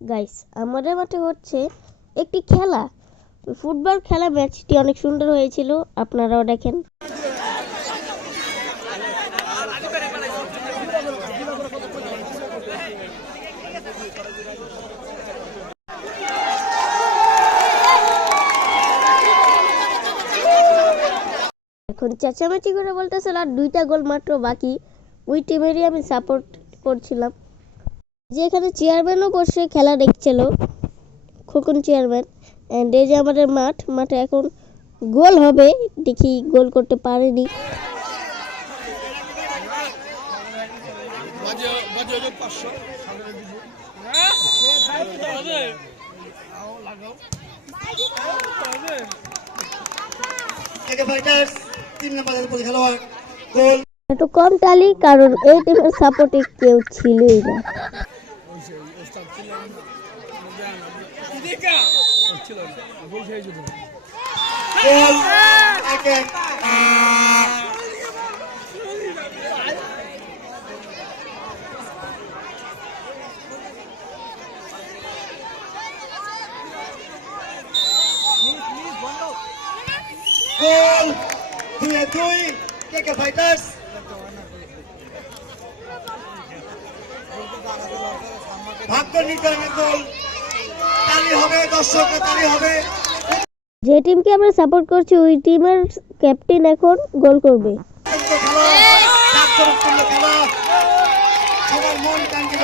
Guys আমাদের মাঠে হচ্ছে একটি খেলা। ফুটবল খেলা ম্যাচটি অনেক সুন্দর হয়েছিল, আপনারাও দেখেন। এখন চেঁচামেচি করে বলতেছিল আর দুইটা গোল মাত্র বাকি। ওই টিমেরই আমি সাপোর্ট করছিলাম। যে এখানে চেয়ারম্যানও বসে খেলা দেখছিল খোকন চেয়ারম্যান অ্যান্ড এই যে আমাদের মাঠ মাঠে এখন গোল হবে দেখি গোল করতে পারেনি। একটু কম টালি কারণ এই টিমের সাপোর্টে কেউ ছিলই না। ছিল গোল গোল দুই দুই কেকে ফাইটার্স ভাগ্য নির্ধারণের গোল। তালি হবে দর্শকরা তালি হবে। যে টিমকে আমরা সাপোর্ট করছি ওই টিমের ক্যাপ্টেন এখন গোল করবে। সবার মন কাঙ্ক্ষিত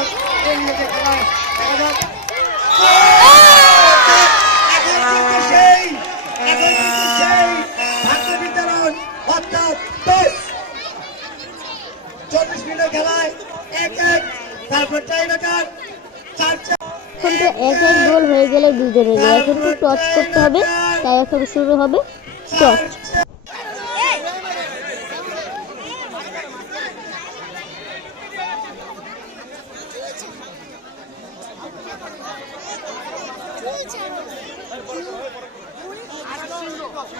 চল্লিশ মিনিটের খেলায় এক এক তারপর চার এখন তো এক এক গোল হয়ে গেলে দুজনের। এখন তো টচ করতে হবে, তাই এখন শুরু হবে টচ সবাই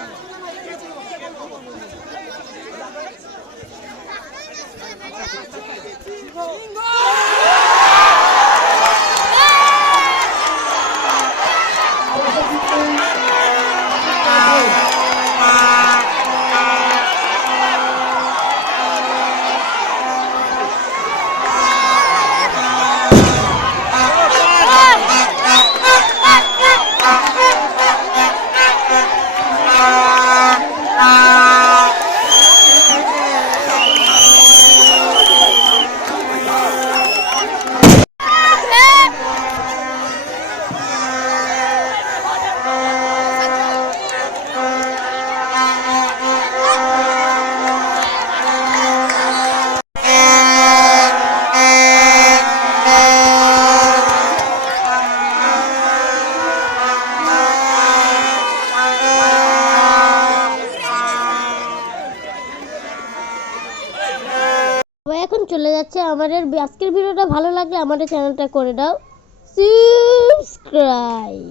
এখন চলে যাচ্ছে আমাদের আজকের ভিডিওটা ভালো লাগলে আমাদের চ্যানেলটা করে দাও। সাবস্ক্রাইব